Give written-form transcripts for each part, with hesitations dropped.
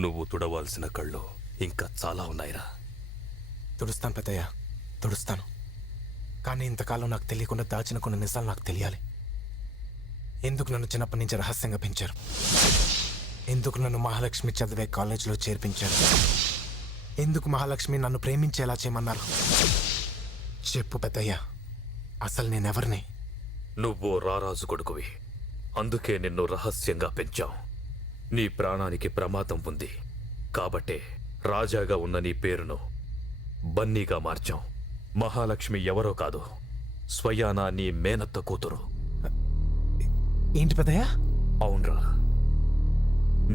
నువ్వు తుడవాల్సిన కళ్ళు ఇంకా చాలా ఉన్నాయిరా. తుడుస్తాను పెద్దయ్య, తుడుస్తాను. కానీ ఇంతకాలం నాకు తెలియకుండా దాచిన కొన్ని నిజాలు నాకు తెలియాలి. ఎందుకు నన్ను చిన్నప్పటి నుంచి రహస్యంగా పెంచారు? ఎందుకు నన్ను మహాలక్ష్మి చదివే కాలేజీలో చేర్పించారు? ఎందుకు మహాలక్ష్మి నన్ను ప్రేమించేలా చేయమన్నారు? చెప్పు పెద్దయ్య, అసలు నేనెవరిని? నువ్వు రారాజు కొడుకువి, అందుకే నిన్ను రహస్యంగా పెంచాం. నీ ప్రాణానికి ప్రమాదం ఉంది కాబట్టే రాజాగా ఉన్న నీ పేరును బన్నీగా మార్చాం. మహాలక్ష్మి ఎవరో కాదు, స్వయానా నీ మేనత్త కూతురు. ఏంటి పెద్దయ్య? అవునరా,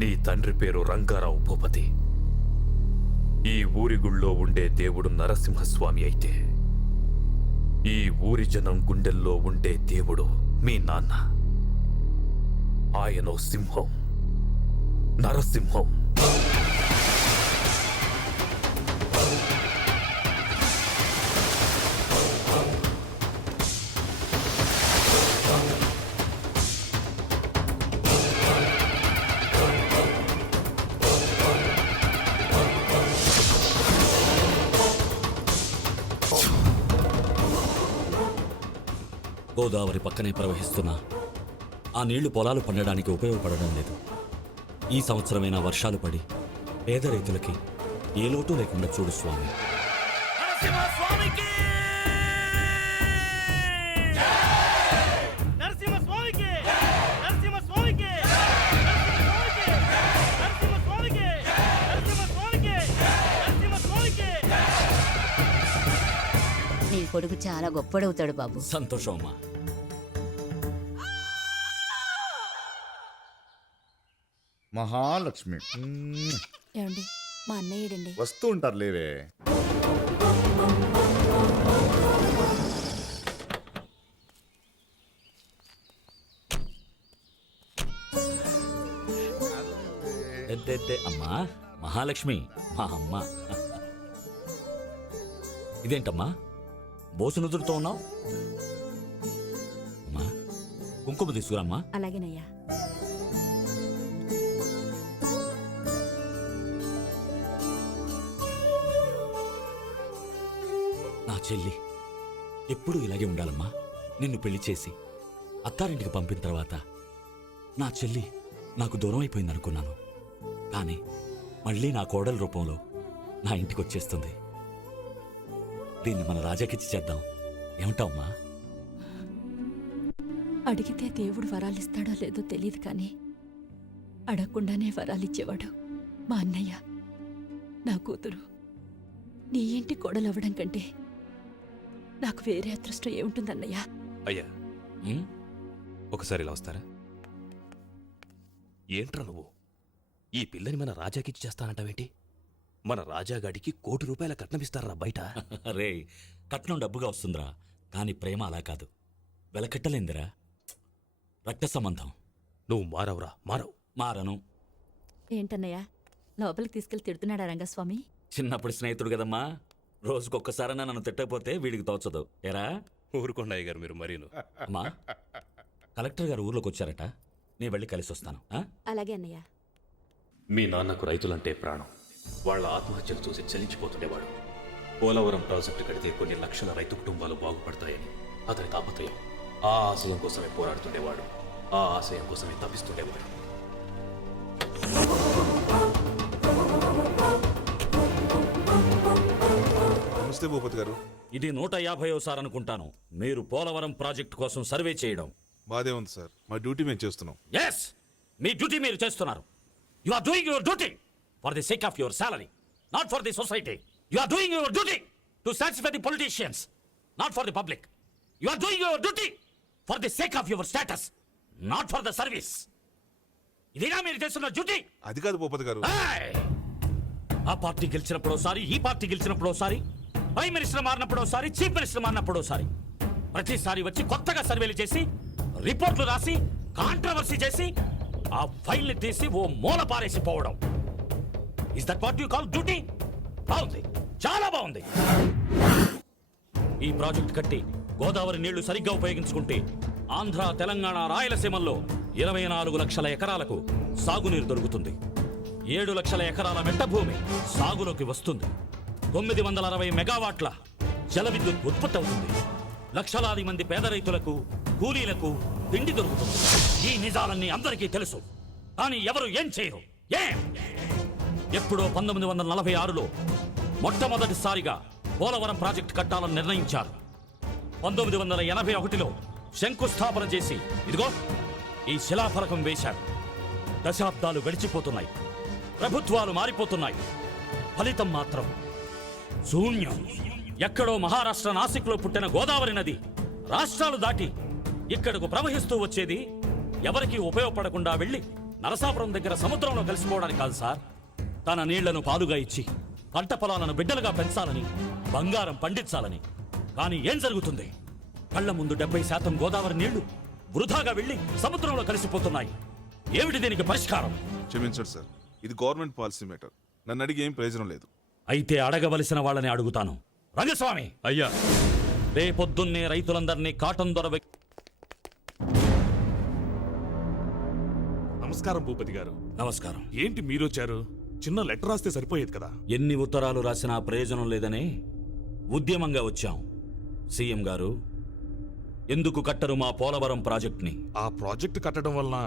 నీ తండ్రి పేరు రంగారావు భూపతి. ఈ ఊరి గుళ్ళో ఉండే దేవుడు నరసింహస్వామి అయితే ఈ ఊరి జనం గుండెల్లో ఉండే దేవుడు మీ నాన్న. ఆయనో సింహం, నరసింహం. గోదావరి పక్కనే ప్రవహిస్తున్న ఆ నీళ్లు పొలాలు పండడానికి ఉపయోగపడడం లేదు. ఈ సంవత్సరమైనా వర్షాలు పడి పేద రైతులకి ఏ లోటు లేకుండా చూడు స్వామి. నీ కొడుకు చాలా గొప్పడవుతాడు బాబు. సంతోషం అమ్మా. మహాలక్ష్మి ఏమండి, మా అన్నయ్యడండి. వస్తూ ఉంటారు లేవే. అమ్మా మహాలక్ష్మి, మా అమ్మ. ఇదేంటమ్మా బోసు నుదురుతో ఉన్నావు? అమ్మా కుంకుమ తీసుకురామ్మా. అలాగేనయ్యా. నా చెల్లి ఎప్పుడూ ఇలాగే ఉండాలమ్మా. నిన్ను పెళ్లి చేసి అత్తారింటికి పంపిన తర్వాత నా చెల్లి నాకు దూరం అయిపోయిందనుకున్నాను. కానీ మళ్ళీ నా కోడల రూపంలో నా ఇంటికి వచ్చేస్తుంది. దీన్ని మన రాజాకిచ్చి చేద్దాం, ఏమంటావమ్మా? అడిగితే దేవుడు వరాలిస్తాడో లేదో తెలియదు, కానీ అడగకుండానే వరాలిచ్చేవాడు మా అన్నయ్య. నా కూతురు నీ ఇంటి కోడలవ్వడం కంటే నాకు వేరే అదృష్టం ఏముంటుందన్నయ్యా? అయ్యా, ఒకసారి ఇలా వస్తారా? ఏంట్రా నువ్వు ఈ పిల్లని మన రాజాకిచ్చి చేస్తానంటావేంటి? మన రాజాగాడికి ₹1 కోటి కట్నమిస్తారా బయట? రే, కట్నం డబ్బుగా వస్తుందిరా, కానీ ప్రేమ అలా కాదు, వెలకట్టలేందిరా. రక్త సంబంధం. నువ్వు మారవురా, మారవు. మారను. ఏంటన్నయ్యా, లోపలికి తీసుకెళ్లి తిడుతున్నాడా రంగస్వామి? చిన్నప్పుడు స్నేహితుడు కదమ్మా, రోజుకొక్కసారైనా నన్ను తిట్టకపోతే వీడికి తోచదు. ఎరా ఊరుకొండయ్య గారు మీరు మరీను. అమ్మా, కలెక్టర్ గారు ఊర్లోకి వచ్చారట, నేను వెళ్ళి కలిసి వస్తాను. అలాగే అన్నయ్య. మీ నాన్నకు రైతులంటే ప్రాణం. వాళ్ల ఆత్మహత్యలు చూసి చలించిపోతుండేవాడు. పోలవరం ప్రాజెక్టు కడితే కొన్ని లక్షల రైతు కుటుంబాలు బాగుపడతాయని అతని తాపత్రయం. ఆ ఆశయం కోసమే పోరాడుతుండేవాడు, ఆ ఆశయం కోసమే తప్పిస్తుండేవాడు. నమస్తే భూపతి గారు. ఇది 150వ అనుకుంటాను మీరు పోలవరం ప్రాజెక్టు కోసం సర్వే చేయడం. బాధే ఉంది సార్, మా డ్యూటీ మేము చేస్తున్నాం. ఎస్, మీ డ్యూటీ మీరు చేస్తున్నారు. You are doing your duty for the sake of your salary, not for the society. You are doing your duty to satisfy the politicians, not for the public. You are doing your duty for the sake of your status, not for the service. ఇదిగా మీరు చేస్తున్న duty. అది కాదు భూపతి గారు. ఆ party గెలిచినప్పుడు ఒకసారి, ఈ పార్టీ గెలిచినప్పుడు ఒకసారి, ప్రైమ్ మినిస్టర్ మారినప్పుడు ఒకసారి, చీఫ్ మినిస్టర్ మారినప్పుడు ఒకసారి, ప్రతిసారి వచ్చి కొత్తగా సర్వేలు చేసి, రిపోర్ట్లు రాసి, కాంట్రవర్సీ చేసి, ఆ ఫైల్ ని తీసి ఓ మూల పారేసిపోవడం. Is that what you call duty? బాగుంది, చాలా బాగుంది. ఈ ప్రాజెక్ట్ కట్టి గోదావరి నీళ్లు సరిగ్గా ఉపయోగించుకుంటే ఆంధ్ర, తెలంగాణ, రాయలసీమల్లో 24 లక్షల ఎకరాలకు సాగునీరు దొరుకుతుంది. 7 లక్షల ఎకరాల మెట్ట భూమి సాగులోకి వస్తుంది. 960 మెగావాట్ల జల విద్యుత్ ఉత్పత్తి అవుతుంది. లక్షలాది మంది పేద రైతులకు, కూలీలకు తిండి దొరుకుతుంది. ఈ నిజాలన్నీ అందరికీ తెలుసు, కానీ ఎవరు ఏం చేయరు. ఎప్పుడో 1946లో మొట్టమొదటిసారిగా పోలవరం ప్రాజెక్టు కట్టాలని నిర్ణయించారు. 1981లో శంకుస్థాపన చేసి ఇదిగో ఈ శిలాఫలకం వేశారు. దశాబ్దాలు గడిచిపోతున్నాయి, ప్రభుత్వాలు మారిపోతున్నాయి, ఫలితం మాత్రం శూన్యం. ఎక్కడో మహారాష్ట్ర నాసిక్లో పుట్టిన గోదావరి నది రాష్ట్రాలు దాటి ఇక్కడకు ప్రవహిస్తూ వచ్చేది ఎవరికీ ఉపయోగపడకుండా వెళ్లి నరసాపురం దగ్గర సముద్రంలో కలిసిపోవడానికి కాదు సార్. తన నీళ్లను పాలుగా ఇచ్చి పంట పొలాలను బిడ్డలుగా పెంచాలని, బంగారం పండించాలని. కానీ ఏం జరుగుతుంది? కళ్ల ముందు 70% గోదావరి నీళ్లు వృధాగా వెళ్లి సముద్రంలో కలిసిపోతున్నాయి. ఏమిటి దీనికి పరిష్కారం? క్షమించండి సార్, ఇది గవర్నమెంట్ పాలసీ మ్యాటర్. నన్ను అడిగి ఏం ప్రయోజనం లేదు. అయితే అడగవలసిన వాళ్ళని అడుగుతాను. రంగస్వామి, అయ్యా, రేపొద్దున్నే రైతులందరినీ కాటన్ దొర నమస్కారం భూపతి గారు. నమస్కారం. ఏంటి మీరొచ్చారు? చిన్న లెటర్ రాస్తే సరిపోయేది కదా. ఎన్ని ఉత్తరాలు రాసినా ప్రయోజనం లేదనే ఉద్యమంగా వచ్చాం. సీఎం గారు, ఎందుకు కట్టరు మా పోలవరం ప్రాజెక్ట్ని? ఆ ప్రాజెక్టు కట్టడం వలన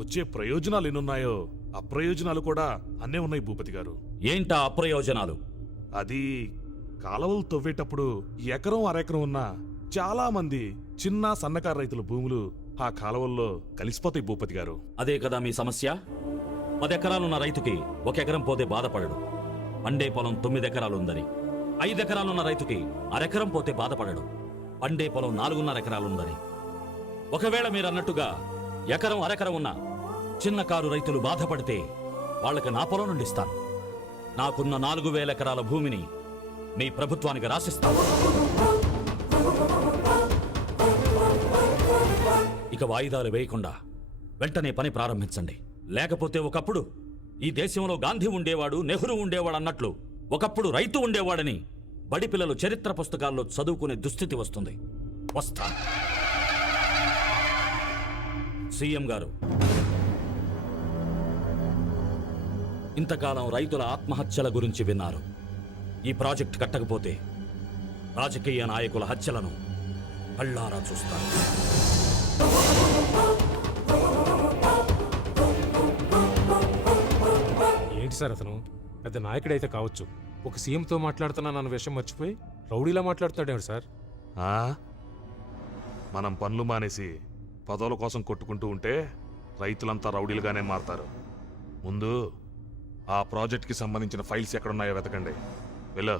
వచ్చే ప్రయోజనాలు ఎన్నున్నాయో అప్రయోజనాలు కూడా అన్నే ఉన్నాయి భూపతి గారు. ఏంటా అప్రయోజనాలు? అది కాలువలు తవ్వేటప్పుడు ఎకరం అరెకరం ఉన్న చాలా మంది చిన్న సన్నకారు రైతుల భూములు ఆ కాలువల్లో కలిసిపోతాయి భూపతి గారు. అదే కదా మీ సమస్య. 10 ఎకరాలున్న రైతుకి 1 ఎకరం పోతే బాధపడడు. పండే పొలం 9 ఎకరాలు ఉందని. 5 ఎకరాలున్న రైతుకి అరెకరం పోతే బాధపడడు. పండే పొలం 4.5 ఎకరాలుందని. ఒకవేళ మీరు అన్నట్టుగా ఎకరం అరెకరం ఉన్న చిన్న కారు రైతులు బాధపడితే వాళ్ళకి నా పొలం నుండి ఇస్తాను. నాకున్న 4,000 ఎకరాల భూమిని మీ ప్రభుత్వానికి రాసిస్తాను. ఇక వాయిదాలు వేయకుండా వెంటనే పని ప్రారంభించండి. లేకపోతే ఒకప్పుడు ఈ దేశంలో గాంధీ ఉండేవాడు, నెహ్రూ ఉండేవాడు అన్నట్లు ఒకప్పుడు రైతు ఉండేవాడని బడి పిల్లలు చరిత్ర పుస్తకాల్లో చదువుకునే దుస్థితి వస్తుంది. వస్తా. సీఎం గారు, ఇంతకాలం రైతుల ఆత్మహత్యల గురించి విన్నారు. ఈ ప్రాజెక్ట్ కట్టకపోతే రాజకీయ నాయకుల హత్యలను కళ్ళారా చూస్తారు. ఏంటి సార్ అతను పెద్ద నాయకుడైతే కావచ్చు, ఒక సీఎంతో మాట్లాడుతున్నా నన్ను విషయం మర్చిపోయి రౌడీలా మాట్లాడుతాడేమిటి సార్? ఆ? మనం పనులు మానేసి పదవుల కోసం కొట్టుకుంటూ ఉంటే రైతులంతా రౌడీలుగానే మారతారు. ముందు ఆ ప్రాజెక్ట్కి సంబంధించిన ఫైల్స్ ఎక్కడున్నాయో వెతకండి. వెళ్ళు.